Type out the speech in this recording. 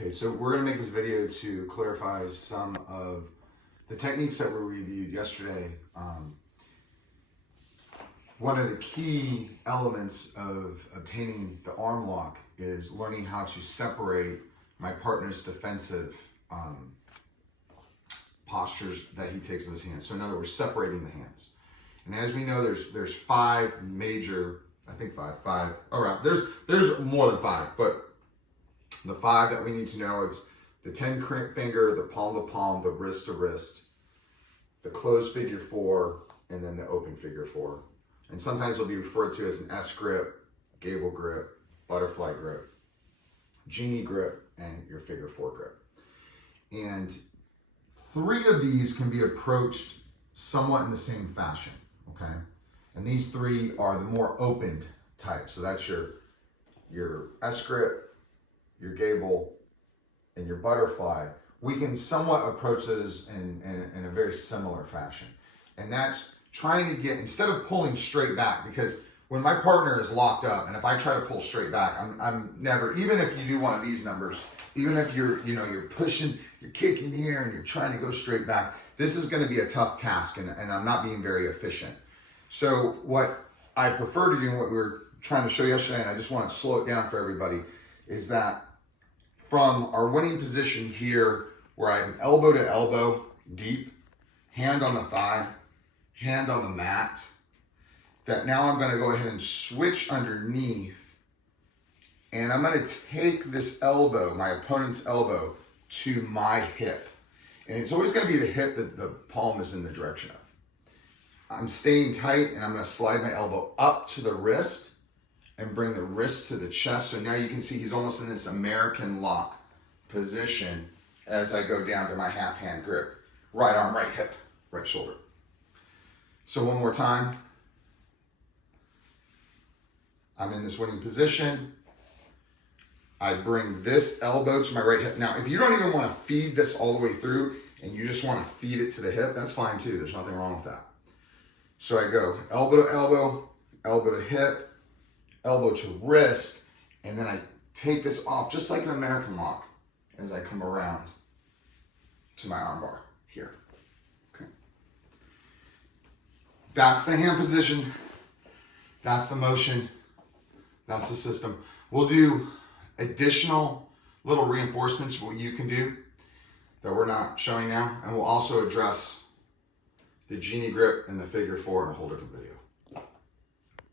Okay, so we're going to make this video to clarify some of the techniques that were reviewed yesterday. One of the key elements of obtaining the arm lock is learning how to separate my partner's defensive postures that he takes with his hands. So in other words, separating the hands. And as we know, there's five major, I think five around. There's more than five, but the five that we need to know is the 10 finger, the palm to palm, the wrist to wrist, the closed figure four, and then the open figure four. And sometimes it'll be referred to as an S grip, Gable grip, butterfly grip, genie grip, and your figure four grip. And three of these can be approached somewhat in the same fashion, okay? And these three are the more opened type. So that's your S grip, your Gable, and your butterfly. We can somewhat approach those in a very similar fashion. And that's trying to get, instead of pulling straight back, because when my partner is locked up, and if I try to pull straight back, I'm never, even if you do one of these numbers, even if you're pushing, you're kicking here and you're trying to go straight back, this is going to be a tough task, and I'm not being very efficient. So what I prefer to do, and what we were trying to show yesterday, and I just want to slow it down for everybody, is that from our winning position here, where I'm elbow to elbow deep, hand on the thigh, hand on the mat, that now I'm going to go ahead and switch underneath, and I'm going to take this elbow, my opponent's elbow, to my hip. And it's always going to be the hip that the palm is in the direction of. I'm staying tight, and I'm going to slide my elbow up to the wrist and bring the wrist to the chest. So now you can see he's almost in this American lock position as I go down to my half hand grip. Right arm, right hip, right shoulder. So one more time. I'm in this winning position. I bring this elbow to my right hip. Now, if you don't even want to feed this all the way through and you just want to feed it to the hip, that's fine too. There's nothing wrong with that. So I go elbow to elbow, elbow to hip, elbow to wrist, and then I take this off just like an American lock as I come around to my armbar here. Okay. That's the hand position. That's the motion. That's the system. We'll do additional little reinforcements what you can do that we're not showing now, and we'll also address the genie grip and the figure four in a whole different video.